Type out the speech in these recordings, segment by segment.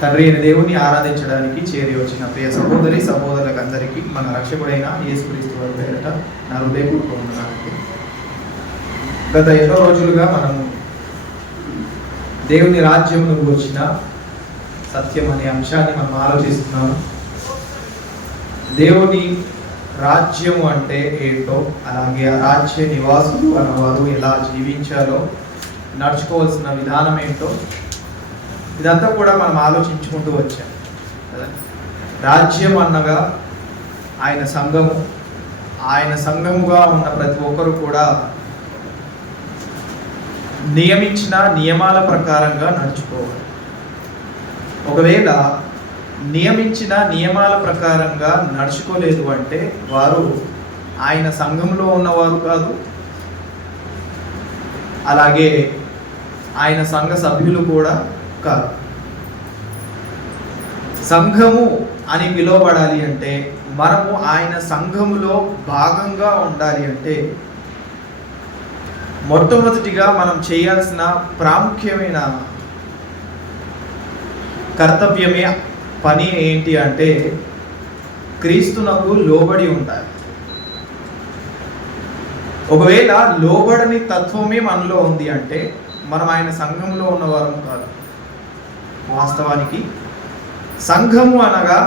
తండ్రి అయిన దేవుని ఆరాధించడానికి చేరి వచ్చిన ప్రియ సహోదరి సహోదరులకు అందరికీ మన రక్షకుడైన యేసుక్రీస్తు వారి పేరిట నా హృదయపూర్వక వందనాలు. గత ఎన్నో రోజులుగా మనము దేవుని రాజ్యమును గూర్చిన సత్యం అనే అంశాన్ని మనం ఆలోచిస్తున్నాము. దేవుని రాజ్యము అంటే ఏంటో, అలాగే ఆ రాజ్య నివాసులు అన్నవారు ఎలా జీవించాలో, నడుచుకోవాల్సిన విధానం ఏంటో, ఇదంతా కూడా మనం ఆలోచించుకుంటూ వచ్చాం కదా. రాజ్యం అనగా ఆయన సంఘము, ఆయన సంఘముగా ఉన్న ప్రతి ఒక్కరు కూడా నియమించిన నియమాల ప్రకారంగా నడుచుకోవాలి. ఒకవేళ నియమించిన నియమాల ప్రకారంగా నడుచుకోలేదు అంటే వారు ఆయన సంఘంలో ఉన్నవారు కాదు, అలాగే ఆయన సంఘ సభ్యులు కూడా కాదు. సంఘము అని పిలువబడాలి అంటే, మనము ఆయన సంఘములో భాగంగా ఉండాలి అంటే, మొట్టమొదటిగా మనం చేయాల్సిన ప్రాముఖ్యమైన కర్తవ్యమే పని ఏంటి అంటే, క్రీస్తునకు లోబడి ఉండాలి. ఒకవేళ లోబడని తత్వమే మనలో ఉంది అంటే మనం ఆయన సంఘంలో ఉన్నవారం కాదు. వాస్తవానికి సంఘము అనగా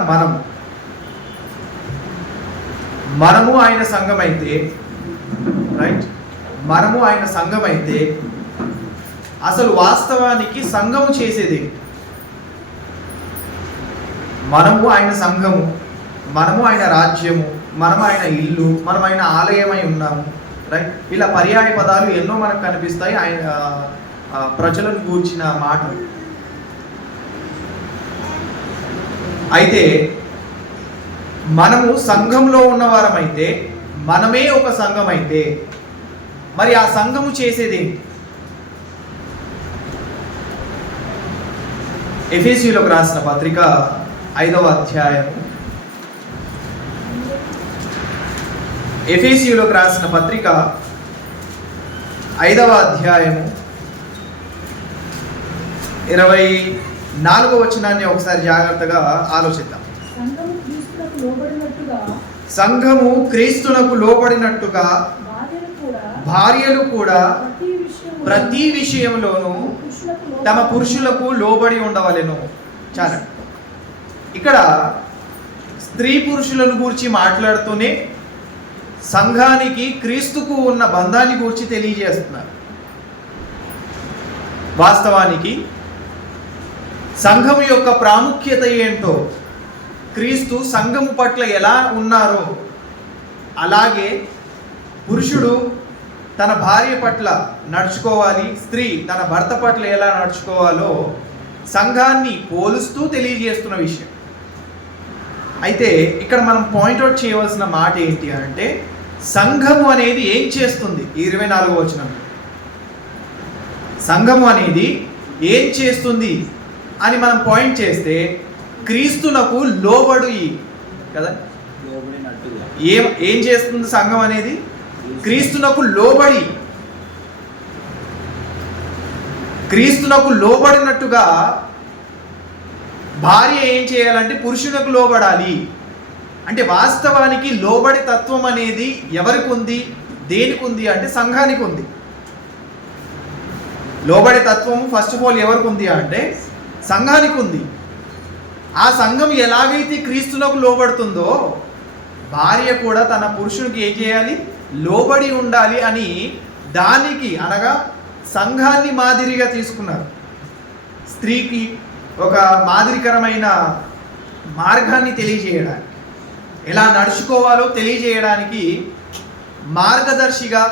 మనము ఆయన సంఘమైతే, రైట్, మనము ఆయన సంఘమైతే అసలు వాస్తవానికి సంఘము చేసేది మనము ఆయన సంఘము, మనము ఆయన రాజ్యము, మనము ఆయన ఇల్లు, మనం ఆయన ఆలయమై ఉన్నాము, రైట్. ఇలా పర్యాయ పదాలు ఎన్నో మనకు కనిపిస్తాయి ఆయన ప్రజలను గూర్చిన మాటలు. అయితే మనము సంఘంలో ఉన్నవారమైతే, మనమే ఒక సంఘం అయితే, మరి ఆ సంఘము చేసేది ఎఫెసీయులకు రాసిన పత్రిక 5వ అధ్యాయం, ఎఫెసీయులకు రాసిన పత్రిక 5వ అధ్యాయము 24వ వచనాన్ని ఒకసారి జాగ్రత్తగా ఆలోచిద్దాం. సంఘము క్రీస్తునకు లోబడినట్టుగా భార్యలు కూడా ప్రతి విషయంలోనూ తమ పురుషులకు లోబడి ఉండవలెను. చాలా ఇక్కడ స్త్రీ పురుషులను గురించి మాట్లాడుతూనే సంఘానికి క్రీస్తుకు ఉన్న బంధాన్ని గురించి తెలియజేస్తున్నారు. వాస్తవానికి సంఘము యొక్క ప్రాముఖ్యత ఏంటో, క్రీస్తు సంఘము పట్ల ఎలా ఉన్నారో అలాగే పురుషుడు తన భార్య పట్ల నడుచుకోవాలి, స్త్రీ తన భర్త పట్ల ఎలా నడుచుకోవాలో సంఘాన్ని పోలుస్తూ తెలియజేస్తున్న విషయం. అయితే ఇక్కడ మనం పాయింట్అవుట్ చేయవలసిన మాట ఏంటి అంటే, సంఘము అనేది ఏం చేస్తుంది? 24వ వచనం, సంఘము అనేది ఏం చేస్తుంది అని మనం పాయింట్ చేస్తే, క్రీస్తునకు లోబడి కదా. ఏం చేస్తుంది సంఘం అనేది? క్రీస్తునకు లోబడి, క్రీస్తునకు లోబడినట్టుగా భార్య ఏం చేయాలంటే పురుషునకు లోబడాలి. అంటే వాస్తవానికి లోబడి తత్వం అనేది ఎవరికి ఉంది, దేనికి ఉంది అంటే సంఘానికి ఉంది. లోబడే తత్వం ఫస్ట్ ఆఫ్ ఆల్ ఎవరికి ఉంది అంటే సంఘానికి ఉంది. ఆ సంఘం ఎలాగైతే క్రీస్తునకు లోబడుతుందో, భార్య కూడా తన పురుషునికి ఏం చేయాలి? లోబడి ఉండాలి అని, దానికి అనగా సంఘాన్ని మాదిరిగా తీసుకున్నారు. స్త్రీకి ఒక మాదిరికరమైన మార్గాన్ని తెలియజేయడానికి, ఎలా నడుచుకోవాలో తెలియజేయడానికి మార్గదర్శిగా,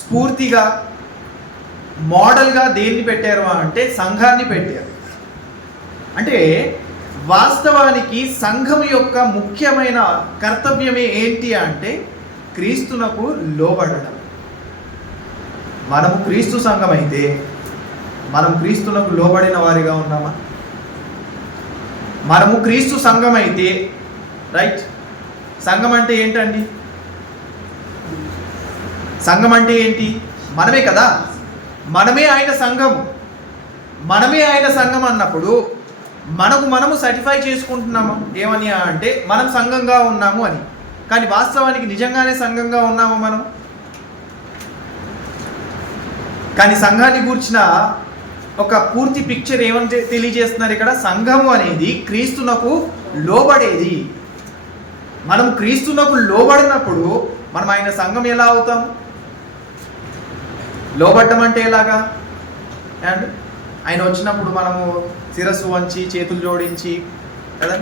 స్ఫూర్తిగా, మోడల్గా దేన్ని పెట్టారు అంటే సంఘాన్ని పెట్టారు. అంటే వాస్తవానికి సంఘం యొక్క ముఖ్యమైన కర్తవ్యమే ఏంటి అంటే క్రీస్తునకు లోబడడం. మనము క్రీస్తు సంఘం అయితే మనం క్రీస్తునకు లోబడిన వారిగా ఉన్నామా? మనము క్రీస్తు సంఘం అయితే, రైట్, సంఘం అంటే ఏంటండి? సంఘం అంటే ఏంటి? మనమే కదా, మనమే ఆయన సంఘం. మనమే ఆయన సంఘం అన్నప్పుడు మనము సర్టిఫై చేసుకుంటున్నాము ఏమని అంటే మనం సంఘంగా ఉన్నాము అని. కానీ వాస్తవానికి నిజంగానే సంఘంగా ఉన్నాము మనం? కానీ సంఘాన్ని గూర్చిన ఒక పూర్తి పిక్చర్ ఏమని తెలియజేస్తున్నారు ఇక్కడ? సంఘము అనేది క్రీస్తునకు లోబడేది. మనం క్రీస్తునకు లోబడినప్పుడు మనం ఆయన సంఘం ఎలా అవుతాం? లోబడ్డం అంటే ఎలాగా? అండ్ ఆయన వచ్చినప్పుడు మనము శిరస్సు వంచి చేతులు జోడించి కదా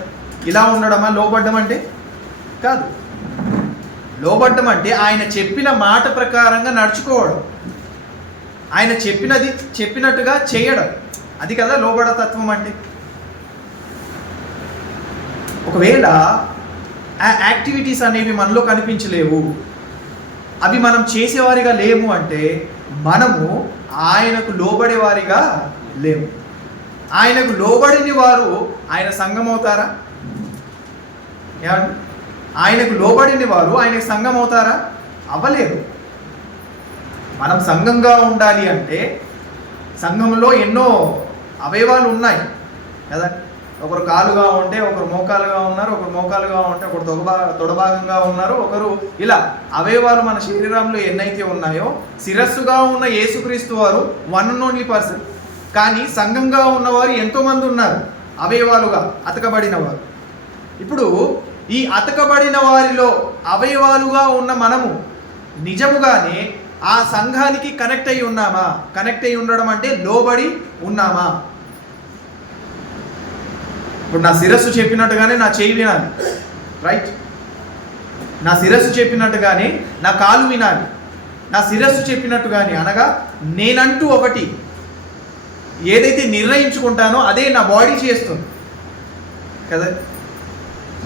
ఇలా ఉండడమా లోబడ్డం అంటే? కాదు. లోబడ్డం అంటే ఆయన చెప్పిన మాట ప్రకారంగా నడుచుకోవడం, ఆయన చెప్పినట్టుగా చేయడం, అది కదా లోబడ తత్వం అంటే. ఒకవేళ ఆ యాక్టివిటీస్ అనేవి మనలో కనిపించలేవు, అవి మనం చేసేవారిగా లేము అంటే మనము ఆయనకు లోబడేవారిగా లేవు. ఆయనకు లోబడిన వారు ఆయన సంఘం అవుతారా? ఏమండి? ఆయనకు లోబడిన వారు ఆయనకు సంఘం అవుతారా? అవ్వలేరు. మనం సంఘంగా ఉండాలి అంటే సంఘంలో ఎన్నో అవయవాలు ఉన్నాయి కదా. ఒకరు కాలుగా ఉంటే ఒకరు మోకాలుగా ఉన్నారు, ఒకరు మోకాలుగా ఉంటే ఒకరు తొడభాగంగా ఉన్నారు, ఒకరు ఇలా అవయవాలు మన శరీరంలో ఎన్నైతే ఉన్నాయో, శిరస్సుగా ఉన్న యేసుక్రీస్తు వారు వన్ అండ్ ఓన్లీ పర్సన్. కానీ సంఘంగా ఉన్నవారు ఎంతోమంది ఉన్నారు అవయవాలుగా అతకబడిన వారు. ఇప్పుడు ఈ అతకబడిన వారిలో అవయవాలుగా ఉన్న మనము నిజముగానే ఆ సంఘానికి కనెక్ట్ అయి ఉన్నామా? కనెక్ట్ అయి ఉండడం అంటే లోబడి ఉన్నామా? ఇప్పుడు నా శిరస్సు చెప్పినట్టుగానే నా చేయి వినాలి, రైట్? నా శిరస్సు చెప్పినట్టుగానే నా కాలు వినాలి. నా శిరస్సు చెప్పినట్టుగానే అనగా నేనంటూ ఒకటి ఏదైతే నిర్ణయించుకుంటానో అదే నా బాడీ చేస్తుంది కదా.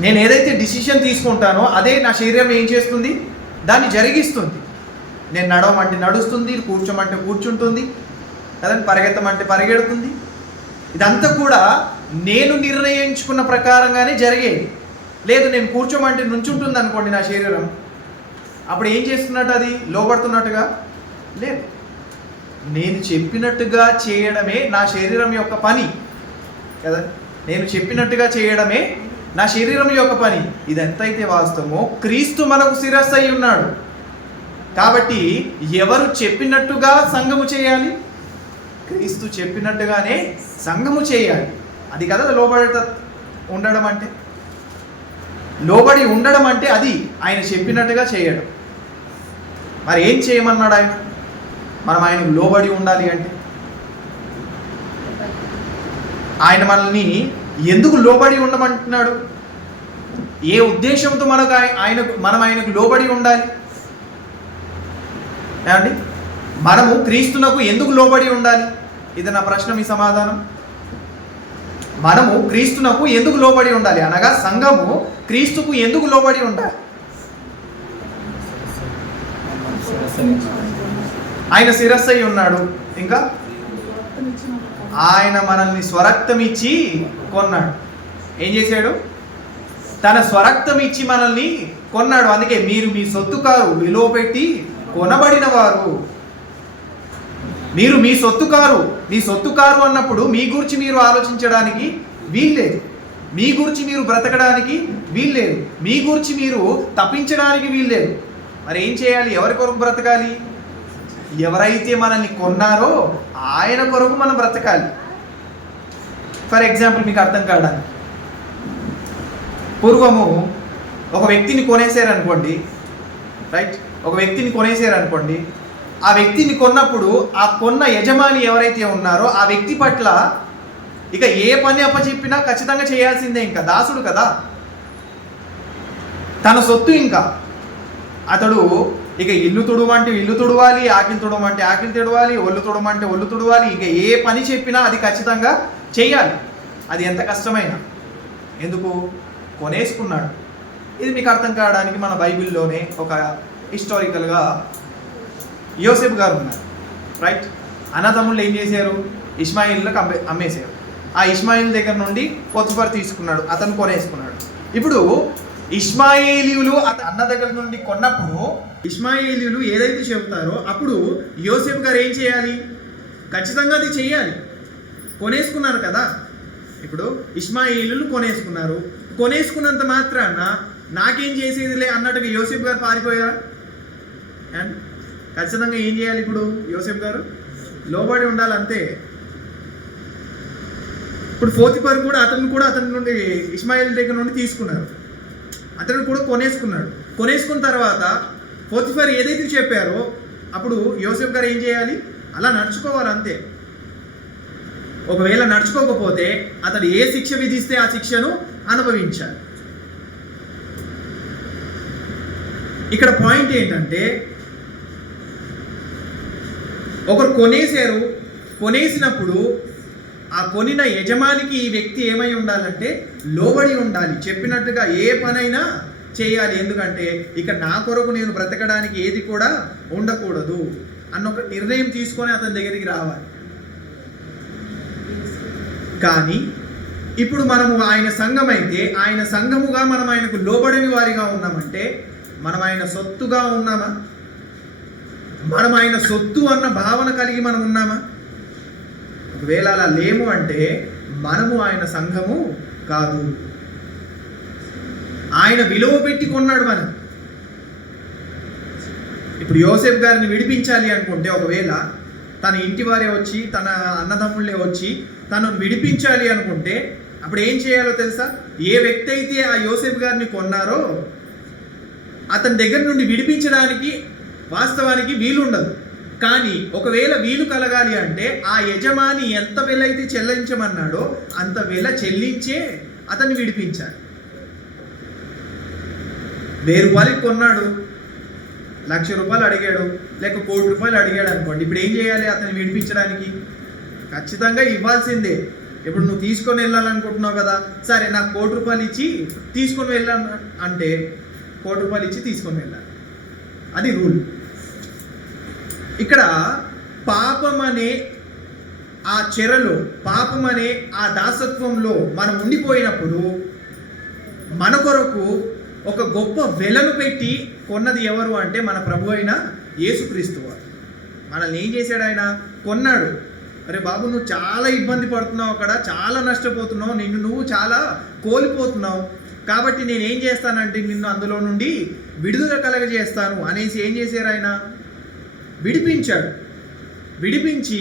నేను ఏదైతే డిసిషన్ తీసుకుంటానో అదే నా శరీరం ఏం చేస్తుంది? దాన్ని జరిగిస్తుంది. నేను నడవమంటే నడుస్తుంది, కూర్చోమంటే కూర్చుంటుంది కదండి, పరిగెత్తమంటే పరిగెడుతుంది. ఇదంతా కూడా నేను నిర్ణయించుకున్న ప్రకారంగానే జరిగేది. లేదు నేను కూర్చోమంటే నుంచుంటుంది అనుకోండి నా శరీరం, అప్పుడు ఏం చేస్తున్నట్టు? అది లోబడుతున్నట్టుగా లేదు. నేను చెప్పినట్టుగా చేయడమే నా శరీరం యొక్క పని కదా. నేను చెప్పినట్టుగా చేయడమే నా శరీరం యొక్క పని. ఇది ఎంతైతే వాస్తవమో క్రీస్తు మనకు శిరస్సు అయి ఉన్నాడు. కాబట్టి ఎవరు చెప్పినట్టుగా సంఘము చేయాలి? క్రీస్తు చెప్పినట్టుగానే సంఘము చేయాలి. అది కదా లోబడి ఉండడం అంటే. లోబడి ఉండడం అంటే అది ఆయన చెప్పినట్టుగా చేయడం. మరి ఏం చేయమన్నాడు ఆయన? మనం ఆయనకు లోబడి ఉండాలి అంటే ఆయన మనల్ని ఎందుకు లోబడి ఉండమంటున్నాడు? ఏ ఉద్దేశంతో మనం ఆయనకు లోబడి ఉండాలి? ఏమండి? మనము క్రీస్తునకు ఎందుకు లోబడి ఉండాలి? ఇది నా ప్రశ్న, మీ సమాధానం. మనము క్రీస్తునకు ఎందుకు లోబడి ఉండాలి అనగా సంఘము క్రీస్తుకు ఎందుకు లోబడి ఉండాలి? ఆయన శిరస్సు అయి ఉన్నాడు. ఇంకా ఆయన మనల్ని స్వరక్తం ఇచ్చి కొన్నాడు. ఏం చేశాడు? తన స్వరక్తం ఇచ్చి మనల్ని కొన్నాడు. అందుకే మీరు మీ సొత్తు కారు, విలువ పెట్టి కొనబడిన వారు. మీరు మీ సొత్తు కారు. మీ సొత్తు కారు అన్నప్పుడు మీ గురించి మీరు ఆలోచించడానికి వీల్లేదు, మీ గురించి మీరు బ్రతకడానికి వీల్లేదు, మీ గురించి మీరు తప్పించడానికి వీల్లేదు. మరి ఏం చేయాలి? ఎవరి కొరకు బ్రతకాలి? ఎవరైతే మనల్ని కొన్నారో ఆయన కొరకు మనం బ్రతకాలి. ఫర్ ఎగ్జాంపుల్ మీకు అర్థం కావడానికి, పూర్వము ఒక వ్యక్తిని కొనేసారనుకోండి, రైట్? ఒక వ్యక్తిని కొనేసారనుకోండి, ఆ వ్యక్తిని కొన్నప్పుడు ఆ కొన్న యజమాని ఎవరైతే ఉన్నారో ఆ వ్యక్తి పట్ల ఇక ఏ పని అప్పచెప్పినా ఖచ్చితంగా చేయాల్సిందే. ఇంకా దాసుడు కదా, తన సొత్తు. ఇంకా అతడు ఇక ఇల్లు తుడమంటే ఇల్లు తుడవాలి, ఆకిలి తుడమంటే ఆకిలి తుడవాలి, ఒళ్ళు తుడమంటే ఒళ్ళు తుడవాలి. ఇక ఏ పని చెప్పినా అది ఖచ్చితంగా చేయాలి, అది ఎంత కష్టమైనా. ఎందుకు? కొనేసుకున్నాడు. ఇది మీకు అర్థం కావడానికి మన బైబిల్లోనే ఒక హిస్టారికల్గా యోసేపు గారు ఉన్నారు, రైట్? అన్నదమ్ముళ్ళు ఏం చేశారు? ఇష్మాయిల్కి అమ్మేశారు. ఆ ఇష్మాయిల్ దగ్గర నుండి పొత్తుపర్ తీసుకున్నాడు, అతను కొనేసుకున్నాడు. ఇప్పుడు ఇష్మాయేలీయులు అన్న దగ్గర నుండి కొన్నప్పుడు ఇష్మాయేలీయులు ఏదైతే చెబుతారో అప్పుడు యోసేపు గారు ఏం చేయాలి? ఖచ్చితంగా అది చేయాలి. కొనేసుకున్నారు కదా. ఇప్పుడు ఇష్మాయిలీలు కొనేసుకున్నారు. కొనేసుకున్నంత మాత్రాన నాకేం చేసేదిలే అన్నట్టుగా యోసేపు గారు పారిపోయారా? అండ్ ఖచ్చితంగా ఏం చేయాలి ఇప్పుడు యోసేపు గారు? లోబడి ఉండాలి అంతే. ఇప్పుడు పోతిఫర్ కూడా అతని నుండి ఇష్మాయిల్ దగ్గర నుండి తీసుకున్నారు. అతను కూడా కొనేసుకున్నాడు. కొనేసుకున్న తర్వాత పోతిఫర్ ఏదైతే చెప్పారో అప్పుడు యోసేపు గారు ఏం చేయాలి? అలా నడుచుకోవాలి అంతే. ఒకవేళ నడుచుకోకపోతే అతడు ఏ శిక్ష విధిస్తే ఆ శిక్షను అనుభవించాలి. ఇక్కడ పాయింట్ ఏంటంటే, ఒకరు కొనేశారు. కొనేసినప్పుడు ఆ కొనిన యజమానికి ఈ వ్యక్తి ఏమై ఉండాలంటే లోబడి ఉండాలి. చెప్పినట్టుగా ఏ పనైనా చేయాలి. ఎందుకంటే ఇక నా కొరకు నేను బ్రతకడానికి ఏది కూడా ఉండకూడదు అన్న ఒక నిర్ణయం తీసుకొని అతని దగ్గరికి రావాలి. కానీ ఇప్పుడు మనము ఆయన సంఘం అయితే, ఆయన సంఘముగా మనం ఆయనకు లోబడని వారిగా ఉన్నామంటే మనం ఆయన సొత్తుగా ఉన్నామా? మనం ఆయన సొత్తు అన్న భావన కలిగి మనం ఉన్నామా? ఒకవేళ అలా లేము అంటే మనము ఆయన సంఘము కాదు. ఆయన విలువ పెట్టి కొన్నాడు మనం. ఇప్పుడు యోసేపు గారిని విడిపించాలి అనుకుంటే, ఒకవేళ తన ఇంటి వారే వచ్చి, తన అన్నదమ్ముళ్ళే వచ్చి తనను విడిపించాలి అనుకుంటే అప్పుడు ఏం చేయాలో తెలుసా? ఏ వ్యక్తి అయితే ఆ యోసేపు గారిని కొన్నారో అతని దగ్గర నుండి విడిపించడానికి వాస్తవానికి వీలుండదు. కానీ ఒకవేళ వీలు కలగాలి అంటే ఆ యజమాని ఎంత వెల అయితే చెల్లించమన్నాడో అంత వెల చెల్లించే అతన్ని విడిపించాలి. 1000 రూపాయలకి కొన్నాడు, ₹1,00,000 అడిగాడు, లేక ₹1,00,00,000 అడిగాడు అనుకోండి. ఇప్పుడు ఏం చేయాలి? అతన్ని విడిపించడానికి ఖచ్చితంగా ఇవ్వాల్సిందే. ఇప్పుడు నువ్వు తీసుకొని వెళ్ళాలనుకుంటున్నావు కదా, సరే నాకు ₹1,00,00,000 ఇచ్చి తీసుకొని వెళ్ళాను అంటే ₹1,00,00,000 ఇచ్చి తీసుకొని వెళ్ళాలి. అది రూల్. ఇక్కడ పాపం అనే ఆ చెరలో, పాపం అనే ఆ దాసత్వంలో మనం ఉండిపోయినప్పుడు మన కొరకు ఒక గొప్ప వెలను పెట్టి కొన్నది ఎవరు అంటే మన ప్రభు అయిన యేసుక్రీస్తు వారు. మనల్ని ఏం చేశాడు? ఆయన కొన్నాడు. అరే బాబు, నువ్వు చాలా ఇబ్బంది పడుతున్నావు, అక్కడ చాలా నష్టపోతున్నావు, నువ్వు చాలా కోల్పోతున్నావు, కాబట్టి నేనేం చేస్తానంటే నిన్ను అందులో నుండి విడుదల కలగజేస్తాను అనేసి ఏం చేశారు? ఆయన విడిపించాడు. విడిపించి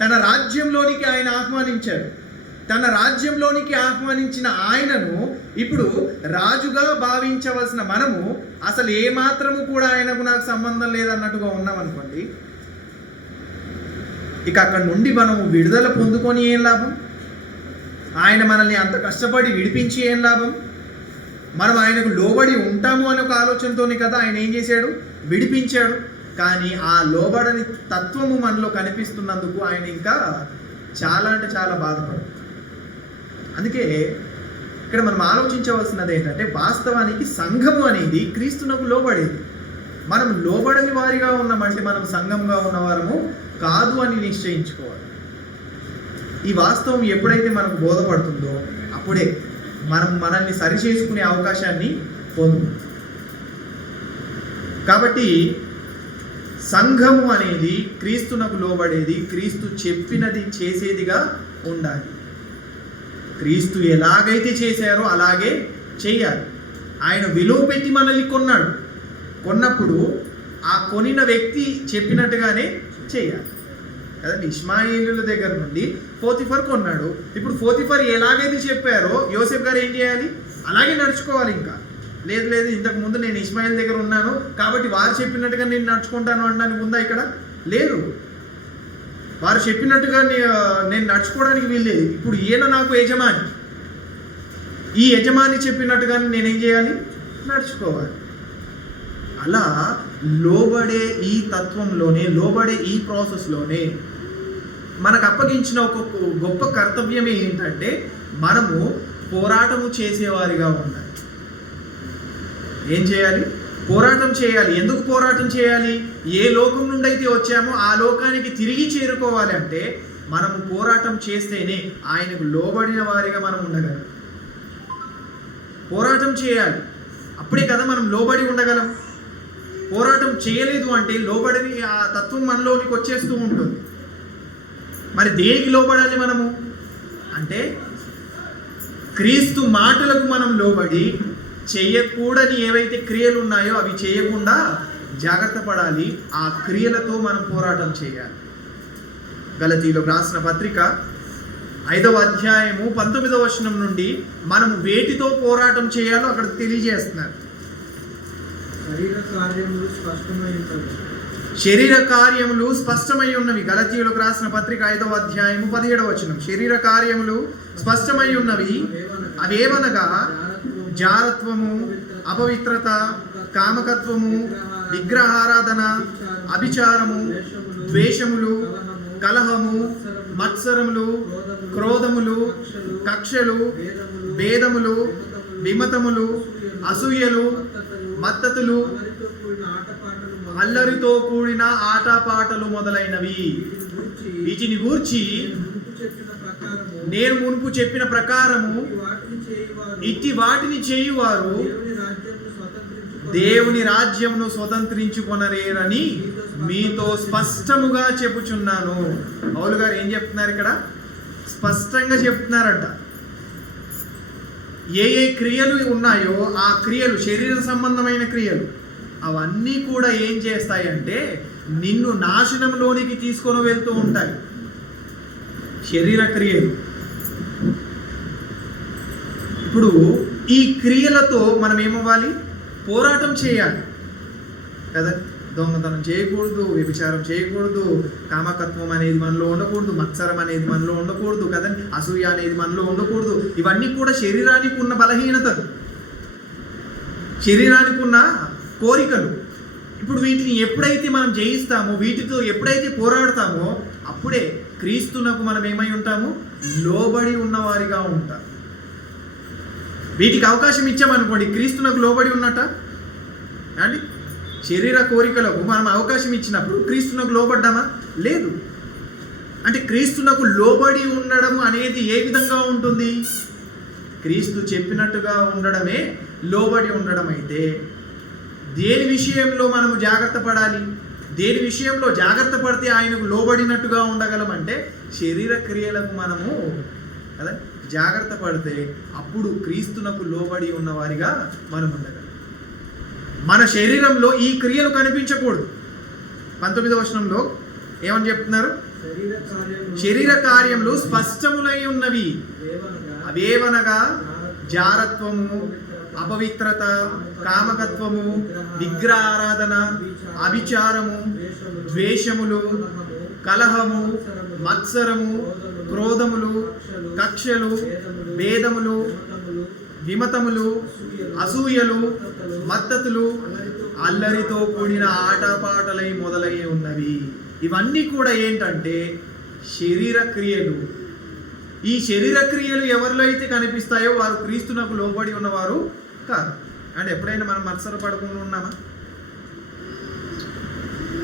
తన రాజ్యంలోనికి ఆయన ఆహ్వానించాడు. తన రాజ్యంలోనికి ఆహ్వానించిన ఆయనను ఇప్పుడు రాజుగా భావించవలసిన మనము అసలు ఏమాత్రము కూడా ఆయనకు నాకు సంబంధం లేదన్నట్టుగా ఉన్నామనుకోండి, ఇక అక్కడ నుండి మనము విడుదల పొందుకొని ఏం లాభం? ఆయన మనల్ని అంత కష్టపడి విడిపించి ఏం లాభం? మనం ఆయనకు లోబడి ఉంటాము అనే ఒక ఆలోచనతోనే కదా ఆయన ఏం చేశాడు? విడిపించాడు. కానీ ఆ లోబడని తత్వము మనలో కనిపిస్తున్నందుకు ఆయన ఇంకా చాలా అంటే చాలా బాధపడు. అందుకే ఇక్కడ మనం ఆలోచించవలసినది ఏంటంటే, వాస్తవానికి సంఘము అనేది క్రీస్తునకు లోబడేది. మనం లోబడని వారిగా ఉన్నామంటే మనం సంఘంగా ఉన్నవారము కాదు అని నిశ్చయించుకోవాలి. ఈ వాస్తవం ఎప్పుడైతే మనకు బోధపడుతుందో అప్పుడే మనం మనల్ని సరిచేసుకునే అవకాశాన్ని పొందుతాం. కాబట్టి సంఘము అనేది క్రీస్తునకు లోబడేది, క్రీస్తు చెప్పినది చేసేదిగా ఉండాలి. క్రీస్తు ఎలాగైతే చేశారో అలాగే చేయాలి. ఆయన విలువ పెట్టి మనల్ని కొన్నాడు. కొన్నప్పుడు ఆ కొనిన వ్యక్తి చెప్పినట్టుగానే చేయాలి కదండి. ఇష్మాయేలీయుల దగ్గర నుండి పోతిఫర్ కొన్నాడు. ఇప్పుడు పోతిఫర్ ఎలాగైతే చెప్పారో యోసేపు గారు ఏం చేయాలి? అలాగే నడుచుకోవాలి. ఇంకా లేదు ఇంతకు ముందు నేను ఇష్మాయిల్ దగ్గర ఉన్నాను కాబట్టి వారు చెప్పినట్టుగా నేను నడుచుకుంటాను అనడానికి ఉందా? ఇక్కడ లేదు. వారు చెప్పినట్టుగా నేను నడుచుకోవడానికి వీల్లేదు. ఇప్పుడు ఈయన నాకు యజమాని. ఈ యజమాని చెప్పినట్టుగానే నేనేం చేయాలి? నడుచుకోవాలి. అలా లోబడే ఈ తత్వంలోనే, లోబడే ఈ ప్రాసెస్లోనే మనకు అప్పగించిన ఒక గొప్ప కర్తవ్యం ఏంటంటే మనము పోరాటము చేసేవారిగా ఉండాలి. ఏం చేయాలి? పోరాటం చేయాలి. ఎందుకు పోరాటం చేయాలి? ఏ లోకం నుండి అయితే వచ్చామో ఆ లోకానికి తిరిగి చేరుకోవాలి అంటే మనము పోరాటం చేస్తేనే ఆయనకు లోబడిన వారిగా మనం ఉండగలం. పోరాటం చేయాలి, అప్పుడే కదా మనం లోబడి ఉండగలం. పోరాటం చేయలేదు అంటే లోబడిని ఆ తత్వం మనలోనికి వచ్చేస్తూ ఉంటుంది. మరి దేనికి లోబడాలి మనము అంటే క్రీస్తు మాటలకు మనం లోబడి చేయకూడని ఏవైతే క్రియలు ఉన్నాయో అవి చేయకుండా జాగ్రత్త పడాలి. ఆ క్రియలతో మనం పోరాటం చేయాలి. గలతీయులకు రాసిన పత్రిక 5వ అధ్యాయము 19వ వచనం నుండి మనం వేటితో పోరాటం చేయాలో అక్కడ తెలియజేస్తున్నారు. శరీర కార్యములు స్పష్టమై ఉన్నవి. గలతీయులకు రాసిన పత్రిక 5వ అధ్యాయము 17వ వచనం. శరీర కార్యములు స్పష్టమై ఉన్నవి. అవేవనగా జారత్వము, అపవిత్రత, కామకత్వము, విగ్రహారాధన, అభిచారము, ద్వేషములు, కలహము, మత్సరములు, క్రోధములు, కక్షలు, భేదములు, విమతములు, అసూయలు, మత్తతులు, అల్లరితో కూడిన ఆటపాటలు మొదలైనవి. వీటిని గూర్చి నేను మునుపు చెప్పిన ప్రకారము ఇట్టి వాటిని చేయువారు దేవుని రాజ్యమును స్వతంత్రించుకొనరేరని మీతో స్పష్టముగా చెప్పుచున్నాను. పౌలు గారు ఏం చెప్తున్నారు ఇక్కడ? స్పష్టంగా చెప్తున్నారంట. ఏ ఏ క్రియలు ఉన్నాయో ఆ క్రియలు, శరీర సంబంధమైన క్రియలు, అవన్నీ కూడా ఏం చేస్తాయంటే నిన్ను నాశనంలోనికి తీసుకొని వెళ్తూ ఉంటాయి. శరీర క్రియలు. ఇప్పుడు ఈ క్రియలతో మనం ఏమవ్వాలి? పోరాటం చేయాలి కదా. దొంగతనం చేయకూడదు, వ్యభిచారం చేయకూడదు, కామకత్వం అనేది మనలో ఉండకూడదు, మత్సరం అనేది మనలో ఉండకూడదు కదండి, అసూయ అనేది మనలో ఉండకూడదు. ఇవన్నీ కూడా శరీరానికి ఉన్న బలహీనతలు, శరీరానికి ఉన్న కోరికలు. ఇప్పుడు వీటిని ఎప్పుడైతే మనం జయిస్తామో, వీటితో ఎప్పుడైతే పోరాడతామో అప్పుడే క్రీస్తునకు మనం ఏమై ఉంటాము? లోబడి ఉన్నవారిగా ఉంటాం. వీటికి అవకాశం ఇచ్చామనుకోండి, క్రీస్తునకు లోబడి ఉన్నట్ట అండి. శరీర కోరికలకు మనం అవకాశం ఇచ్చినప్పుడు క్రీస్తునకు లోబడ్డామా? లేదు. అంటే క్రీస్తునకు లోబడి ఉండడం అనేది ఏ విధంగా ఉంటుంది? క్రీస్తు చెప్పినట్టుగా ఉండడమే లోబడి ఉండడం. అయితే దేని విషయంలో మనము జాగ్రత్త పడాలి? దేని విషయంలో జాగ్రత్త పడితే ఆయనకు లోబడినట్టుగా ఉండగలమంటే శరీర క్రియలకు మనము కదా జాగ్రత్త పడితే అప్పుడు క్రీస్తునకు లోబడి ఉన్నవారిగా మనం ఉండగలం. మన శరీరంలో ఈ క్రియలు కనిపించకూడదు. 19వ వచనంలో ఏమని చెప్తున్నారు? శరీర కార్యములు స్పష్టములై ఉన్నవి. అవేవనగా జారత్వము, అపవిత్రత, కామకత్వము, విగ్రహారాధన, అభిచారము, ద్వేషములు, కలహము, మత్సరము, క్రోధములు, కక్షలు, భేదములు, విమతములు, అసూయలు, మత్తతులు, అల్లరితో కూడిన ఆటపాటలై మొదలై ఉన్నవి. ఇవన్నీ కూడా ఏంటంటే శరీర క్రియలు. ఈ శరీర క్రియలు ఎవరిలో అయితే కనిపిస్తాయో వారు క్రీస్తునకు లోబడి ఉన్నవారు కాదు. అంటే ఎప్పుడైనా మనం మత్సరపడకుండా ఉన్నామా?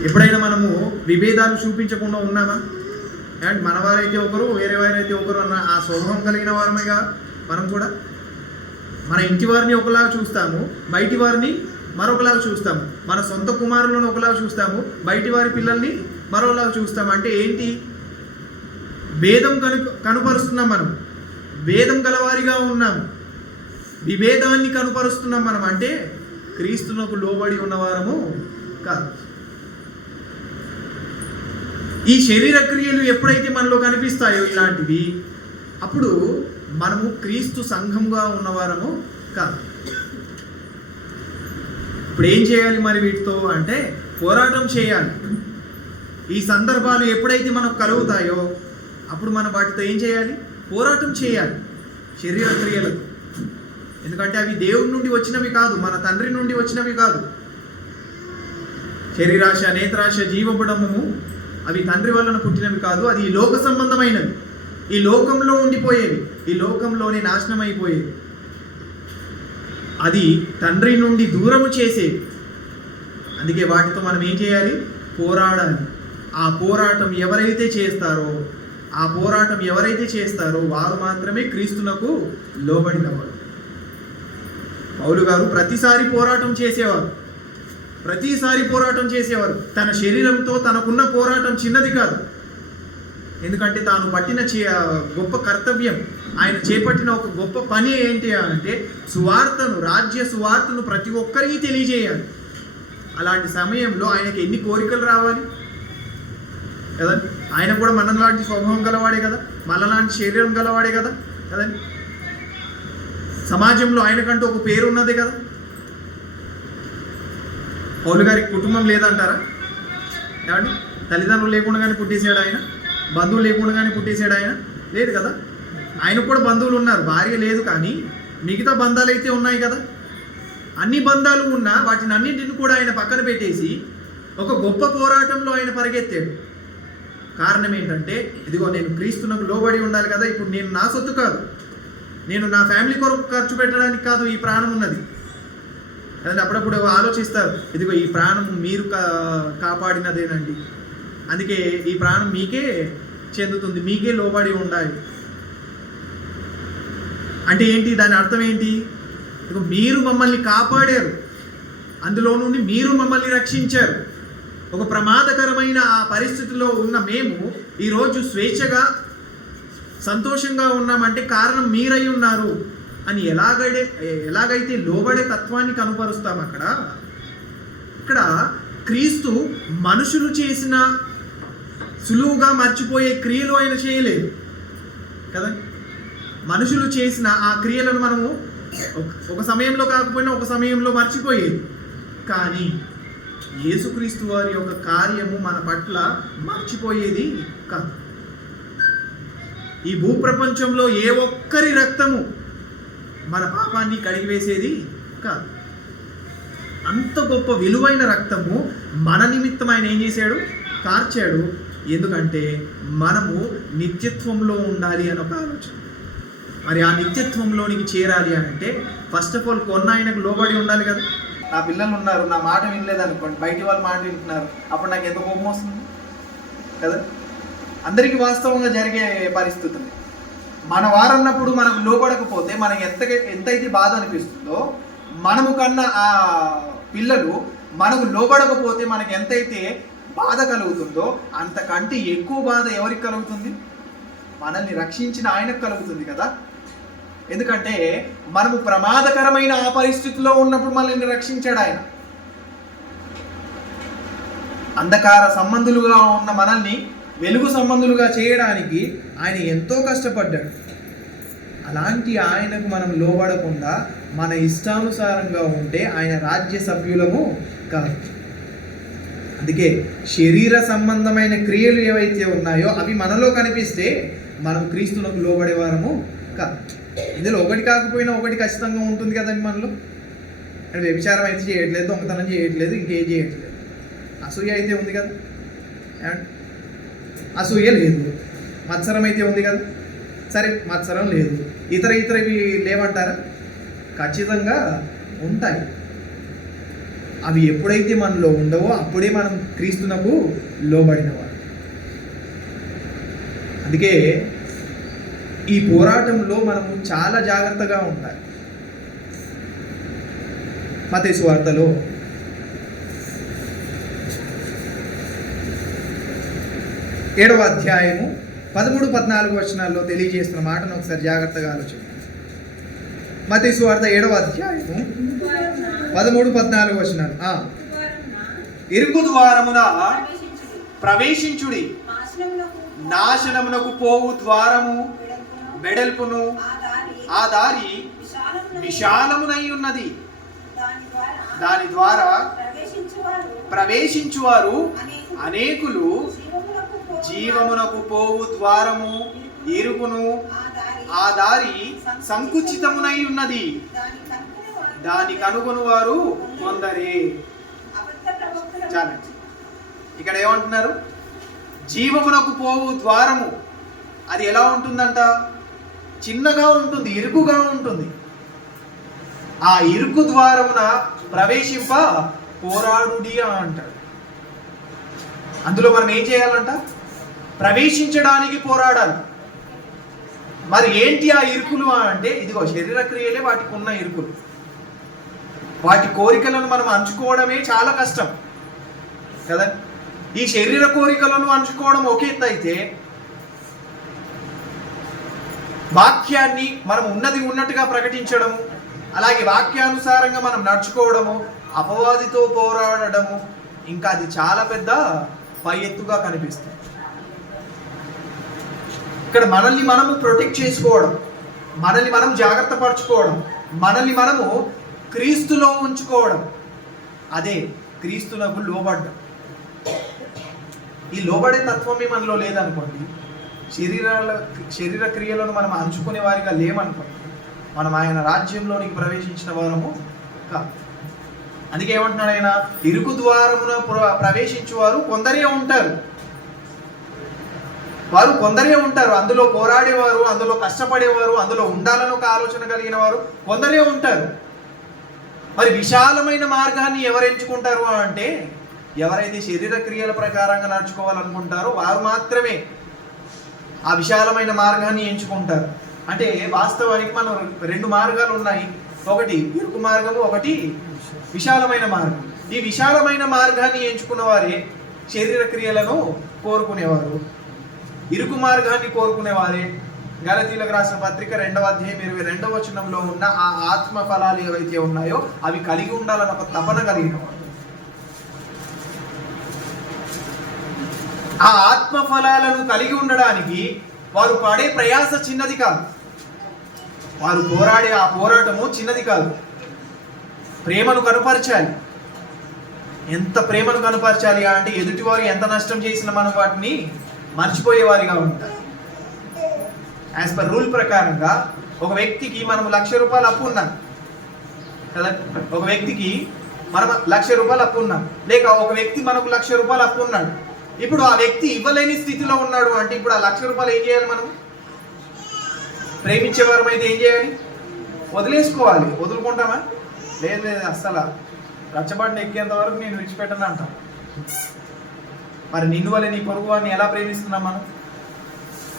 ఎప్పుడైనా మనము విభేదాలు చూపించకుండా ఉన్నామా? అండ్ మన వారైతే ఒకరు, వేరే వారైతే ఒకరు అన్న ఆ స్వభావం కలిగిన వారమేగా మనం కూడా. మన ఇంటి వారిని ఒకలాగా చూస్తాము, బయటి వారిని మరొకలాగా చూస్తాము. మన సొంత కుమారులను ఒకలాగా చూస్తాము, బయటి వారి పిల్లల్ని మరోలాగా చూస్తాము. అంటే ఏంటి? భేదం కనుపరుస్తున్నాం మనం. భేదం గలవారిగా ఉన్నాము, విభేదాన్ని కనుపరుస్తున్నాం మనం. అంటే క్రీస్తునకు లోబడి ఉన్నవారము కాదు. ఈ శరీర క్రియలు ఎప్పుడైతే మనలో కనిపిస్తాయో ఇలాంటివి, అప్పుడు మనము క్రీస్తు సంఘంగా ఉన్నవారము కాదు. ఇప్పుడు ఏం చేయాలి మరి వీటితో అంటే? పోరాటం చేయాలి. ఈ సందర్భాలు ఎప్పుడైతే మనకు కలుగుతాయో అప్పుడు మనం వాటితో ఏం చేయాలి? పోరాటం చేయాలి శరీర క్రియలకు. ఎందుకంటే అవి దేవుడి నుండి వచ్చినవి కాదు, మన తండ్రి నుండి వచ్చినవి కాదు. శరీరాశ, నేత్రాశ, జీవబుడము అవి తండ్రి వలన పుట్టినవి కాదు. అది ఈ లోక సంబంధమైనవి, ఈ లోకంలో ఉండిపోయేవి, ఈ లోకంలోనే నాశనం అయిపోయేవి. అది తండ్రి నుండి దూరము చేసేవి. అందుకే వాటితో మనం ఏం చేయాలి? పోరాడాలి. ఆ పోరాటం ఎవరైతే చేస్తారో వారు మాత్రమే క్రీస్తునకు లోబడినవారు. పౌలు గారు ప్రతిసారి పోరాటం చేసేవారు. తన శరీరంతో తనకున్న పోరాటం చిన్నది కాదు. ఎందుకంటే తాను పట్టిన గొప్ప కర్తవ్యం, ఆయన చేపట్టిన ఒక గొప్ప పని ఏంటి అంటే సువార్తను, రాజ్య సువార్తను ప్రతి ఒక్కరికి తెలియజేయాలి. అలాంటి సమయంలో ఆయనకి ఎన్ని కోరికలు రావాలి కదండి. ఆయన కూడా మనలాంటి స్వభావం గలవాడే కదా, మనలాంటి శరీరం గలవాడే కదా కదండి. సమాజంలో ఆయనకంటూ ఒక పేరు ఉన్నది కదా. పౌలు గారికి కుటుంబం లేదంటారా? ఏమండి, తల్లిదండ్రులు లేకుండానే పుట్టేసాడు ఆయన, బంధువులు లేకుండానే పుట్టేసాడు ఆయన? లేదు కదా. ఆయనకు కూడా బంధువులు ఉన్నారు, భార్య లేదు, కానీ మిగతా బంధాలు అయితే ఉన్నాయి కదా. అన్ని బంధాలు ఉన్నా వాటిని అన్నింటిని కూడా ఆయన పక్కన పెట్టేసి ఒక గొప్ప పోరాటంలో ఆయన పరిగెత్తాడు. కారణం ఏంటంటే, ఇదిగో నేను క్రీస్తునకు లోబడి ఉండాలి కదా. ఇప్పుడు నేను నా సొత్తు కాదు, నేను నా ఫ్యామిలీ కొరకు ఖర్చు పెట్టడానికి కాదు ఈ ప్రాణం ఉన్నది. అదే అప్పుడప్పుడు ఆలోచిస్తారు, ఇదిగో ఈ ప్రాణం మీరు కాపాడినదేనండి, అందుకే ఈ ప్రాణం మీకే చెందుతుంది, మీకే లోబడి ఉండాలి అంటే ఏంటి? దాని అర్థం ఏంటి? ఇదిగో మీరు మమ్మల్ని కాపాడారు, అందులో నుండి మీరు మమ్మల్ని రక్షించారు. ఒక ప్రమాదకరమైన ఆ పరిస్థితిలో ఉన్న మేము ఈరోజు స్వేచ్ఛగా సంతోషంగా ఉన్నామంటే కారణం మీరై ఉన్నారు అని ఎలాగైతే లోబడే తత్వాన్ని కనుపరుస్తాం ఇక్కడ క్రీస్తు మనుషులు చేసిన సులువుగా మర్చిపోయే క్రియలు ఆయన చేయలేదు కదా. మనుషులు చేసిన ఆ క్రియలను మనము ఒక సమయంలో కాకపోయినా ఒక సమయంలో మర్చిపోయేది, కానీ యేసుక్రీస్తు వారి యొక్క కార్యము మన పట్ల మర్చిపోయేది కాదు. ఈ భూప్రపంచంలో ఏ ఒక్కరి రక్తము మన పాపాన్ని కడిగివేసేది కాదు. అంత గొప్ప విలువైన రక్తము మన నిమిత్తం ఆయన ఏం చేశాడు? కార్చాడు. ఎందుకంటే మనము నిత్యత్వంలో ఉండాలి అని ఒక ఆలోచన. మరి ఆ నిత్యత్వంలోనికి చేరాలి అంటే ఫస్ట్ ఆఫ్ ఆల్ కొన్న ఆయనకు లోబడి ఉండాలి కదా. నా పిల్లలు ఉన్నారు, నా మాట వినలేదు అనుకోండి, బయటి వాళ్ళ మాట వింటున్నారు, అప్పుడు నాకు ఎంత కోపం వస్తుంది కదా. అందరికీ వాస్తవంగా జరిగే పరిస్థితులు. మన వారన్నప్పుడు మనకు లోపడకపోతే మనకి ఎంతైతే బాధ అనిపిస్తుందో, మనము కన్నా ఆ పిల్లలు మనకు లోబడకపోతే మనకి ఎంతైతే బాధ కలుగుతుందో అంతకంటే ఎక్కువ బాధ ఎవరికి కలుగుతుంది? మనల్ని రక్షించిన ఆయనకు కలుగుతుంది కదా. ఎందుకంటే మనము ప్రమాదకరమైన ఆ పరిస్థితిలో ఉన్నప్పుడు మనల్ని రక్షించాడు ఆయన. అంధకార సంబంధులుగా ఉన్న మనల్ని వెలుగు సంబంధులుగా చేయడానికి ఆయన ఎంతో కష్టపడ్డాడు. అలాంటి ఆయనకు మనం లోబడకుండా మన ఇష్టానుసారంగా ఉంటే ఆయన రాజ్య సభ్యులము కాదు. అందుకే శరీర సంబంధమైన క్రియలు ఏవైతే ఉన్నాయో అవి మనలో కనిపిస్తే మనం క్రీస్తులకు లోబడే వారము కాదు. ఇందులో ఒకటి కాకపోయినా ఒకటి ఖచ్చితంగా ఉంటుంది కదండి మనలో. అంటే వ్యభిచారం అయితే చేయట్లేదు, దొంగతనం చేయట్లేదు, ఇంకేం చేయట్లేదు. అసూయ అయితే ఉంది కదా, అసూయ లేదు. మత్సరం అయితే ఉంది కదా, సరే మత్సరం లేదు. ఇతరవి లేవంటారా? ఖచ్చితంగా ఉంటాయి. అవి ఎప్పుడైతే మనలో ఉండవో అప్పుడే మనం క్రీస్తునకు లోబడినవారు. అందుకే ఈ పోరాటంలో మనము చాలా జాగ్రత్తగా ఉండాలి. మత్తయి సువార్తలో 7వ అధ్యాయము 13-14 వచనాల్లో తెలియజేస్తున్న మాటను ఒకసారి జాగ్రత్తగా ఆలోచించండి. మత్తయి సువార్త 7వ అధ్యాయము 13-14 వచనాలు. ఇరుకు ద్వారమున ప్రవేశించుడి, నాశనమునకు పోవు ద్వారము వెడల్పును, ఆ దారి విశాలమునై ఉన్నది, దాని ద్వారా ప్రవేశించువారు అనేకులు. జీవమునకు పోవు ద్వారము ఇరుకును, ఆ దారి సంకుచితమునై ఉన్నది, దాని కనుగొను వారు కొందరే. చాలండి. ఇక్కడ ఏమంటున్నారు? జీవమునకు పోవు ద్వారము అది ఎలా ఉంటుందంట? చిన్నగా ఉంటుంది, ఇరుకుగా ఉంటుంది. ఆ ఇరుకు ద్వారమున ప్రవేశింప పోరాడుడి అంటాడు. అందులో మనం ఏం చేయాలంట? ప్రవేశించడానికి పోరాడాలి. మరి ఏంటి ఆ ఇరుకులు అంటే, ఇదిగో శరీర క్రియలే వాటికి ఉన్న ఇరుకులు. వాటి కోరికలను మనం అంచుకోవడమే చాలా కష్టం కదా. ఈ శరీర కోరికలను అంచుకోవడం ఒక ఎత్తు అయితే, వాక్యాన్ని మనం ఉన్నది ఉన్నట్టుగా ప్రకటించడము, అలాగే వాక్యానుసారంగా మనం నడుచుకోవడము, అపవాదితో పోరాడము, ఇంకా అది చాలా పెద్ద పై ఎత్తుగా కనిపిస్తుంది. ఇక్కడ మనల్ని మనము ప్రొటెక్ట్ చేసుకోవడం, మనల్ని మనం జాగ్రత్త పరచుకోవడం, మనల్ని మనము క్రీస్తులో ఉంచుకోవడం, అదే క్రీస్తునకు లోబడ్డం. ఈ లోబడే తత్వమే మనలో లేదనుకోండి, శరీర క్రియలను మనం అంచుకునే వారిగా లేమనుకోండి, మనం ఆయన రాజ్యంలోనికి ప్రవేశించిన వారము కాదు. అందుకే ఏమంటున్నాడు ఆయన, ఇరుకు ద్వారమున ప్రవేశించువారు కొందరే ఉంటారు, వారు కొందరే ఉంటారు. అందులో పోరాడేవారు, అందులో కష్టపడేవారు, అందులో ఉండాలని ఒక ఆలోచన కలిగిన వారు కొందరే ఉంటారు. మరి విశాలమైన మార్గాన్ని ఎవరు ఎంచుకుంటారు అంటే, ఎవరైతే శరీర క్రియల ప్రకారంగా నడుచుకోవాలనుకుంటారో వారు మాత్రమే ఆ విశాలమైన మార్గాన్ని ఎంచుకుంటారు. అంటే వాస్తవానికి మనం 2 మార్గాలు ఉన్నాయి, ఒకటి ఇరుకు మార్గము, ఒకటి విశాలమైన మార్గం. ఈ విశాలమైన మార్గాన్ని ఎంచుకున్న వారే శరీర క్రియలను కోరుకునేవారు, ఇరుకు మార్గాన్ని కోరుకునేవారే గలతీయులకు రాసిన పత్రిక 2వ అధ్యాయం 22వ వచనంలో ఉన్న ఆ ఆత్మ ఫలాలు ఏవైతే ఉన్నాయో అవి కలిగి ఉండాలని ఒక తపన కలిగిన వారు. ఆ ఆత్మ ఫలాలను కలిగి ఉండడానికి వారు పడే ప్రయాస చిన్నది కాదు, వారు పోరాడే ఆ పోరాటము చిన్నది కాదు. ప్రేమను కనుపరచాలి. ఎంత ప్రేమను కనుపరచాలి అంటే, ఎదుటివారు ఎంత నష్టం చేసినా మనం వాటిని మర్చిపోయేవారిగా ఉంటారు. యాజ్ పర్ రూల్ ప్రకారంగా ఒక వ్యక్తికి మనం ₹1,00,000 అప్పు ఉన్నాం కదా, ఒక వ్యక్తికి మనం ₹1,00,000 అప్పు ఉన్నాం, లేక ఒక వ్యక్తి మనకు ₹1,00,000 అప్పు ఉన్నాడు. ఇప్పుడు ఆ వ్యక్తి ఇవ్వలేని స్థితిలో ఉన్నాడు అంటే, ఇప్పుడు ఆ ₹1,00,000 ఏం చేయాలి? మనం ప్రేమించేవారం అయితే ఏం చేయాలి? వదిలేసుకోవాలి. వదులుకుంటామా? లేదు లేదు, అస్సలు రచ్చబండి ఎక్కేంత వరకు నేను విడిచిపెట్టను అంటాం. మరి నిన్ను వల్ల నీ పొరుగు వాడిని ఎలా ప్రేమిస్తున్నాం మనం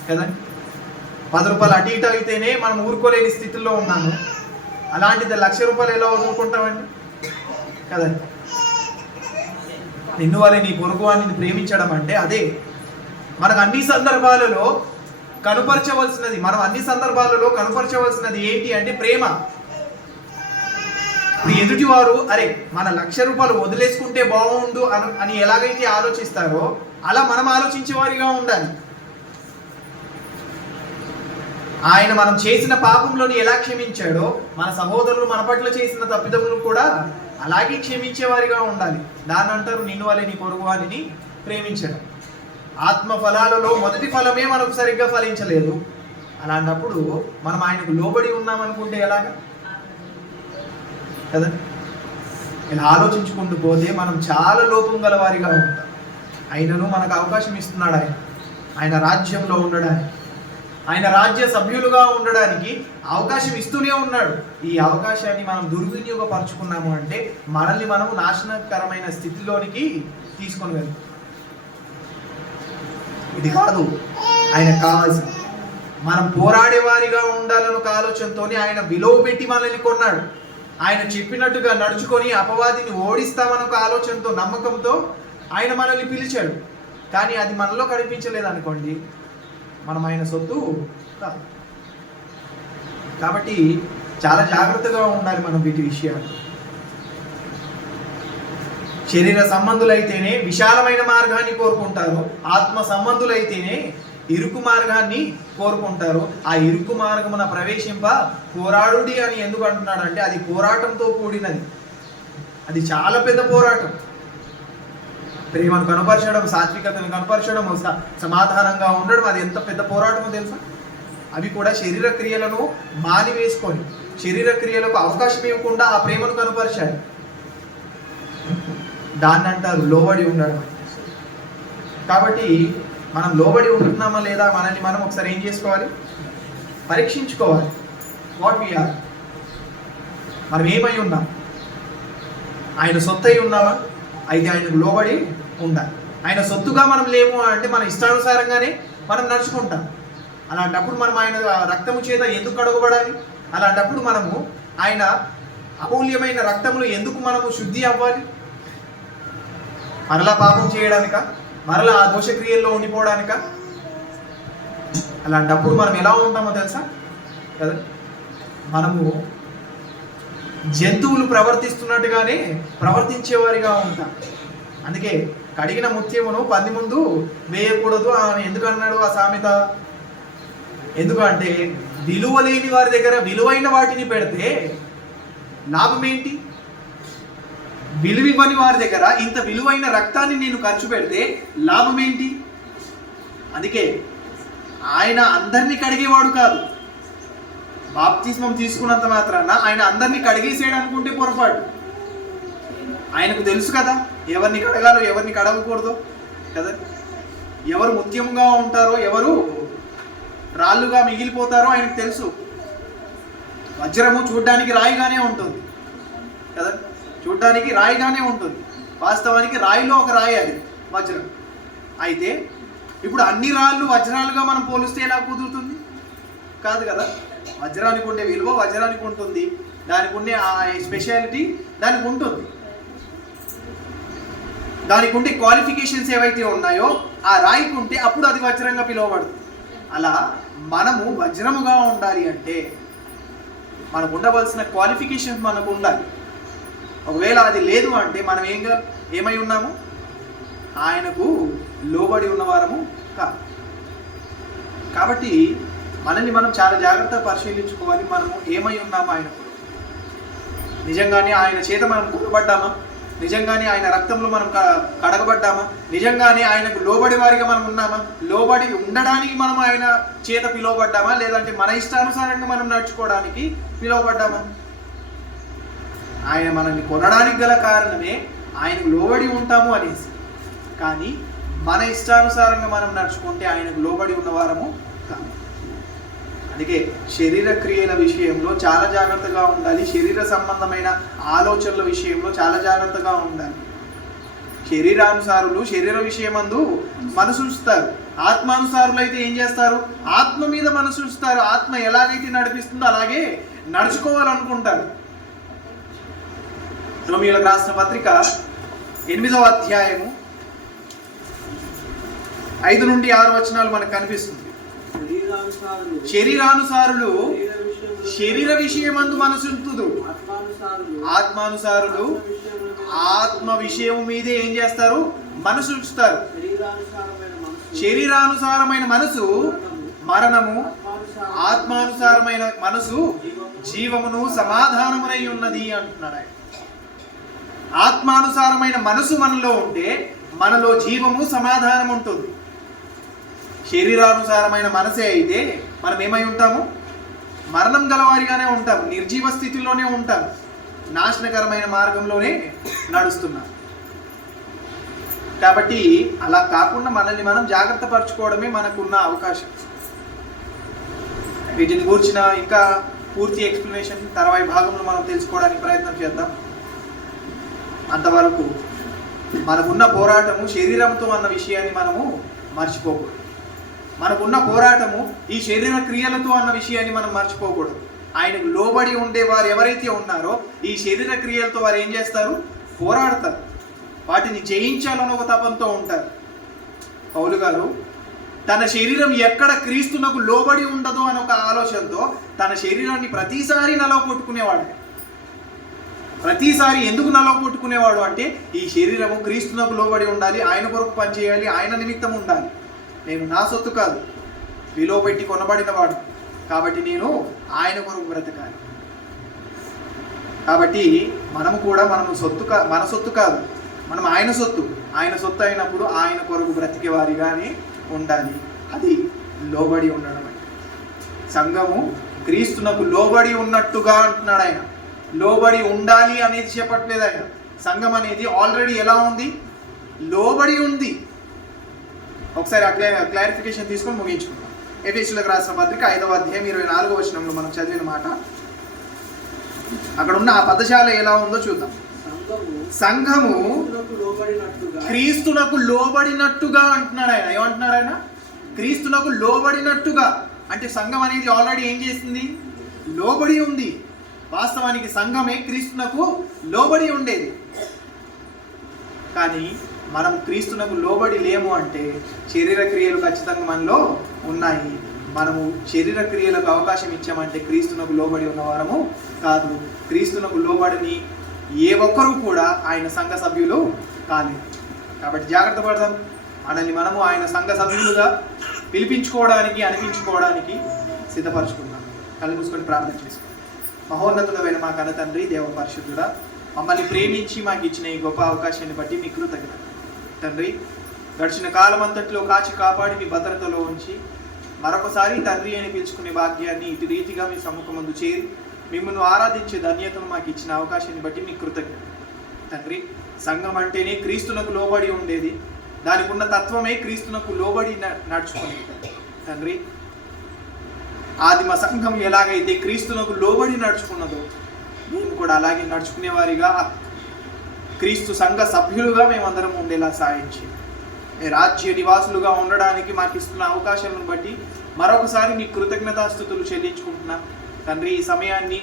కదా? ₹10 అటు ఇటు అయితేనే మనం ఊరుకోలేని స్థితిలో ఉన్నాము. అలాంటిది ₹1,00,000 ఎలా వదులుకుంటామండి కదా? నిన్ను వల్ల నీ పొరుగు వాడిని ప్రేమించడం అంటే అదే. మనకు అన్ని సందర్భాలలో కనుపరచవలసినది, మనం అన్ని సందర్భాలలో కనుపరచవలసినది ఏంటి అంటే ప్రేమ. ఇప్పుడు ఎదుటివారు అరే మన ₹1,00,000 వదిలేసుకుంటే బాగుండు అని ఎలాగైతే ఆలోచిస్తారో అలా మనం ఆలోచించే వారిగా ఉండాలి. ఆయన మనం చేసిన పాపంలోని ఎలా క్షమించాడో మన సహోదరులు మన పట్ల చేసిన తప్పిదములు కూడా అలాగే క్షమించేవారిగా ఉండాలి. దాన్ని అంటారు నిన్ను వలె నీ పొరుగు వారిని ప్రేమించడం. ఆత్మ ఫలాలలో మొదటి ఫలమే మనకు సరిగ్గా ఫలించలేదు. అలాంటప్పుడు మనం ఆయనకు లోబడి ఉన్నామనుకుంటే ఎలాగా కదా? ఇలా ఆలోచించుకుంటూ పోతే మనం చాలా లోపం గల వారిగా ఉంటాం. ఆయనను మనకు అవకాశం ఇస్తున్నాడు ఆయన రాజ్యంలో ఉండడానికి, ఆయన రాజ్య సభ్యులుగా ఉండడానికి అవకాశం ఇస్తూనే ఉన్నాడు. ఈ అవకాశాన్ని మనం దుర్వినియోగపరుచుకున్నాము అంటే మనల్ని మనము నాశనకరమైన స్థితిలోనికి తీసుకొని వెళ్తాం. ఇది కాదు ఆయన కావాల్సింది. మనం పోరాడే వారిగా ఉండాలని ఒక ఆలోచనతోనే ఆయన విలువ పెట్టి మనల్ని కొన్నాడు. ఆయన చెప్పినట్టుగా నడుచుకొని అపవాదిని ఓడిస్తామని ఒక ఆలోచనతో, నమ్మకంతో ఆయన మనల్ని పిలిచాడు. కానీ అది మనలో కనిపించలేదు అనుకోండి, మనం ఆయన సొత్తు కాదు. కాబట్టి చాలా జాగ్రత్తగా ఉండాలి మనం వీటి విషయాలు. శరీర సంబంధులైతేనే విశాలమైన మార్గాన్ని కోరుకుంటారు, ఆత్మ సంబంధులైతేనే ఇరుకు మార్గాన్ని కోరుకుంటారు. ఆ ఇరుకు మార్గమున ప్రవేశింప పోరాడుడి అని ఎందుకు అంటున్నాడు అంటే, అది పోరాటంతో కూడినది. అది చాలా పెద్ద పోరాటం. ప్రేమను కనపరచడం, సాత్వికతను కనపరచడం, సమాధానంగా ఉండడం, అది ఎంత పెద్ద పోరాటమో తెలుసా? అవి కూడా శరీర క్రియలను మానివేసుకొని, శరీర క్రియలకు అవకాశం ఇవ్వకుండా ఆ ప్రేమను కనపరచాలి. దాన్ని అంటారు లోబడి ఉండడం. కాబట్టి మనం లోబడి ఉంటున్నామా లేదా మనల్ని మనం ఒకసారి ఏం చేసుకోవాలి? పరీక్షించుకోవాలి. వాట్ వి ఆర్, మనం ఏమై ఉన్నాం? ఆయన సొత్తు అయి ఉన్నామా? అయితే ఆయనకు లోబడి ఉండాలి. ఆయన సొత్తుగా మనం లేము అంటే మన ఇష్టానుసారంగానే మనం నడుచుకుంటాం. అలాంటప్పుడు మనం ఆయన రక్తము చేత ఎందుకు కడగబడాలి? అలాంటప్పుడు మనము ఆయన అమూల్యమైన రక్తములు ఎందుకు మనము శుద్ధి అవ్వాలి? మరలా పాపం చేయడానిక? మరలా ఆ దోషక్రియల్లో ఉండిపోవడానిక? అలాంటప్పుడు మనం ఎలా ఉంటామో తెలుసా? కదా. మనము జంతువులు ప్రవర్తిస్తున్నట్టుగానే ప్రవర్తించేవారిగా ఉంటాం. అందుకే కడిగిన ముత్యమును పంది ముందు వేయకూడదు అని ఎందుకు అన్నాడు ఆ సామెత? ఎందుకంటే విలువ లేని వారి దగ్గర విలువైన వాటిని పెడితే లాభం ఏంటి? విలువివ్వని వారి దగ్గర ఇంత విలువైన రక్తాన్ని నేను ఖర్చు పెడితే లాభం ఏంటి? అందుకే ఆయన అందరినీ కడిగేవాడు కాదు. బాప్తిస్మం తీసుకున్నంత మాత్రాన ఆయన అందరినీ కడిగేసేయడం అనుకుంటే పొరపాటు. ఆయనకు తెలుసు కదా ఎవరిని కడగాలో ఎవరిని కడగకూడదో కదా. ఎవరు ముత్యముగా ఉంటారో ఎవరు రాళ్ళుగా మిగిలిపోతారో ఆయనకు తెలుసు. వజ్రము చూడ్డానికి రాయిగానే ఉంటుంది కదా, చూడ్డానికి రాయిగానే ఉంటుంది. వాస్తవానికి రాయిలో ఒక రాయి అది వజ్రం. అయితే ఇప్పుడు అన్ని రాళ్ళు వజ్రాలుగా మనం పోలిస్తే ఎలా కుదురుతుంది? కాదు కదా. వజ్రానికి ఉండే విలువ వజ్రానికి ఉంటుంది, దానికి ఉండే ఆ స్పెషాలిటీ దానికి ఉంటుంది, దానికి ఉండే క్వాలిఫికేషన్స్ ఏవైతే ఉన్నాయో ఆ రాయికి ఉంటే అప్పుడు అది వజ్రంగా పిలువబడుతుంది. అలా మనము వజ్రముగా ఉండాలి అంటే మనకు ఉండవలసిన క్వాలిఫికేషన్స్ మనకు ఉండాలి. ఒకవేళ అది లేదు అంటే మనం ఏమై ఉన్నాము? ఆయనకు లోబడి ఉన్నవారము కాదు. కాబట్టి మనల్ని మనం చాలా జాగ్రత్తగా పరిశీలించుకోవాలి. మనము ఏమై ఉన్నాము ఆయనకు? నిజంగానే ఆయన చేత మనం కొనబడ్డామా? నిజంగానే ఆయన రక్తంలో మనం కడగబడ్డామా? నిజంగానే ఆయనకు లోబడి వారిగా మనం ఉన్నామా? లోబడి ఉండడానికి మనం ఆయన చేత పిలువబడ్డామా? లేదంటే మన ఇష్టానుసారంగా మనం నడుచుకోవడానికి పిలువబడ్డామా? ఆయన మనల్ని కొనడానికి గల కారణమే ఆయనకు లోబడి ఉంటాము అనేసి. కానీ మన ఇష్టానుసారంగా మనం నడుచుకుంటే ఆయనకు లోబడి ఉన్నవారము కాదు. అందుకే శరీర క్రియల విషయంలో చాలా జాగ్రత్తగా ఉండాలి. శరీర సంబంధమైన ఆలోచనల విషయంలో చాలా జాగ్రత్తగా ఉండాలి. శరీరానుసారులు శరీర విషయమందు మనసు ఉంచుతారు, ఆత్మానుసారులు అయితే ఏం చేస్తారు? ఆత్మ మీద మనసు ఉంచుతారు. ఆత్మ ఎలాగైతే నడిపిస్తుందో అలాగే నడుచుకోవాలనుకుంటారు. రోమీయులకు రాసిన పత్రిక 8వ అధ్యాయము 5 నుండి 6 వచనాలు మనకు కనిపిస్తుంది. శరీరానుసారులు శరీర విషయమందు మనసుంతుదు, ఆత్మానుసారులు ఆత్మ విషయం మీదే ఏం చేస్తారు? మనసు ఉంచుతారు. శరీరానుసారమైన మనసు మరణము, ఆత్మానుసారమైన మనసు జీవమును సమాధానమునై ఉన్నది అంటున్నాడు ఆయన. ఆత్మానుసారమైన మనసు మనలో ఉంటే మనలో జీవము సమాధానం ఉంటుంది. శరీరానుసారమైన మనసే అయితే మనం ఏమై ఉంటాము? మరణం గలవారిగానే ఉంటాం, నిర్జీవ స్థితిలోనే ఉంటాం, నాశనకరమైన మార్గంలోనే నడుస్తున్నాం. కాబట్టి అలా కాకుండా మనల్ని మనం జాగ్రత్త పరచుకోవడమే మనకున్న అవకాశం. వీటిని కూర్చిన ఇంకా పూర్తి ఎక్స్ప్లెనేషన్ తర్వాయి భాగంలో మనం తెలుసుకోవడానికి ప్రయత్నం చేద్దాం. అంతవరకు మనకున్న పోరాటము శరీరంతో అన్న విషయాన్ని మనము మర్చిపోకూడదు. మనకున్న పోరాటము ఈ శరీర క్రియలతో అన్న విషయాన్ని మనం మర్చిపోకూడదు. ఆయనకు లోబడి ఉండేవారు ఎవరైతే ఉన్నారో ఈ శరీర క్రియలతో వారు ఏం చేస్తారు? పోరాడతారు, వాటిని జయించాలని ఒక తపంతో ఉంటారు. పౌలు గారు తన శరీరం ఎక్కడ క్రీస్తునకు లోబడి ఉండదో అని ఒక ఆలోచనతో తన శరీరాన్ని ప్రతిసారి నలవకొట్టుకునేవాడు. ప్రతిసారి ఎందుకు నలవకొట్టుకునేవాడు అంటే ఈ శరీరము క్రీస్తునకు లోబడి ఉండాలి, ఆయన కొరకు పనిచేయాలి, ఆయన నిమిత్తం ఉండాలి. నేను నా సొత్తు కాదు, విలువ పెట్టి కొనబడినవాడు కాబట్టి నేను ఆయన కొరకు బ్రతకాలి. కాబట్టి మనము కూడా మన సొత్తు కాదు, మనం ఆయన సొత్తు. ఆయన సొత్తు అయినప్పుడు ఆయన కొరకు బ్రతికే వారిగానే ఉండాలి. అది లోబడి ఉండడం అంటే. సంఘము క్రీస్తునకు లోబడి ఉన్నట్టుగా అంటున్నాడు ఆయన. లోబడి ఉండాలి అనేది చెప్పట్లేదు ఆయన. సంఘం అనేది ఆల్రెడీ ఎలా ఉంది? లోబడి ఉంది. ఒకసారి క్లారిఫికేషన్ తీసుకొని ముగించుకుందాం. ఎఫెసీయులకు రాసిన పత్రిక 5వ అధ్యాయం 24వ వచనంలో మనం చదివిన మాట, అక్కడ ఉన్న ఆ పదశాల ఎలా ఉందో చూద్దాం. సంఘము క్రీస్తునకు లోబడినట్టుగా అంటున్నాడు ఆయన. ఏమంటున్నాడు ఆయన? క్రీస్తునకు లోబడినట్టుగా. అంటే సంఘం అనేది ఆల్రెడీ ఏం చేసింది? లోబడి ఉంది. వాస్తవానికి సంఘమే క్రీస్తునకు లోబడి ఉండేది. కానీ మనం క్రీస్తునకు లోబడి లేము అంటే శరీర క్రియలు ఖచ్చితంగా మనలో ఉన్నాయి. మనము శరీర క్రియలకు అవకాశం ఇచ్చామంటే క్రీస్తునకు లోబడి ఉన్నవారము కాదు. క్రీస్తునకు లోబడిని ఏ ఒక్కరూ కూడా ఆయన సంఘ సభ్యులు కాలేదు. కాబట్టి జాగ్రత్త పడదాం. మనల్ని మనము ఆయన సంఘ సభ్యులుగా పిలిపించుకోవడానికి, అనిపించుకోవడానికి సిద్ధపరచుకుందాం. కళ్ళు మూసుకొని ప్రార్థన చేసుకుందాం. మహోన్నతుడమైన మా కన్న తండ్రి, దేవ పరిశుద్ధుడా, మమ్మల్ని ప్రేమించి మాకు ఇచ్చిన ఈ గొప్ప అవకాశాన్ని బట్టి మీ కృతజ్ఞత తండ్రి. గడిచిన కాలం అంతట్లో కాచి కాపాడి మీ భద్రతలో ఉంచి మరొకసారి తండ్రి అని పిలుచుకునే భాగ్యాన్ని ఇటు రీతిగా మీ సమ్ముఖమందు చేరి మిమ్మల్ని ఆరాధించే ధన్యతను మాకు ఇచ్చిన అవకాశాన్ని బట్టి మీ కృతజ్ఞత తండ్రి. సంఘం అంటేనే క్రీస్తునకు లోబడి ఉండేది. దానికి ఉన్న తత్వమే క్రీస్తునకు లోబడి నడుచుకునేది తండ్రి. ఆదిమ సంఘం ఎలాగైతే క్రీస్తునకు లోబడి నడుచుకున్నదో మేము కూడా అలాగే నడుచుకునేవారిగా, క్రీస్తు సంఘ సభ్యులుగా మేమందరం ఉండేలా సాయించి రాజ్య నివాసులుగా ఉండడానికి మాకు ఇస్తున్న అవకాశాలను బట్టి మరొకసారి మీ కృతజ్ఞతాస్తుతులు చెల్లించుకుంటున్నాం తండ్రి. ఈ సమయాన్ని,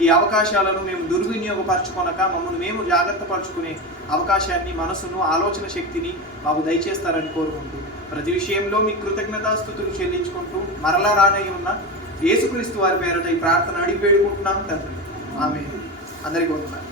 ఈ అవకాశాలను మేము దుర్వినియోగపరచుకొనక మమ్మల్ని మేము జాగ్రత్త పరచుకునే అవకాశాన్ని, మనసును, ఆలోచన శక్తిని మాకు దయచేస్తారని కోరుకుంటూ ప్రతి విషయంలో మీ కృతజ్ఞతాస్తుతులు చెల్లించుకుంటూ మరలా రానై ఉన్న యేసుక్రీస్తు వారి పేరట ఈ ప్రార్థన అడిగి వేడుకుంటున్నాం తండ్రి. ఆమేన్. అందరికీ వందనాలు.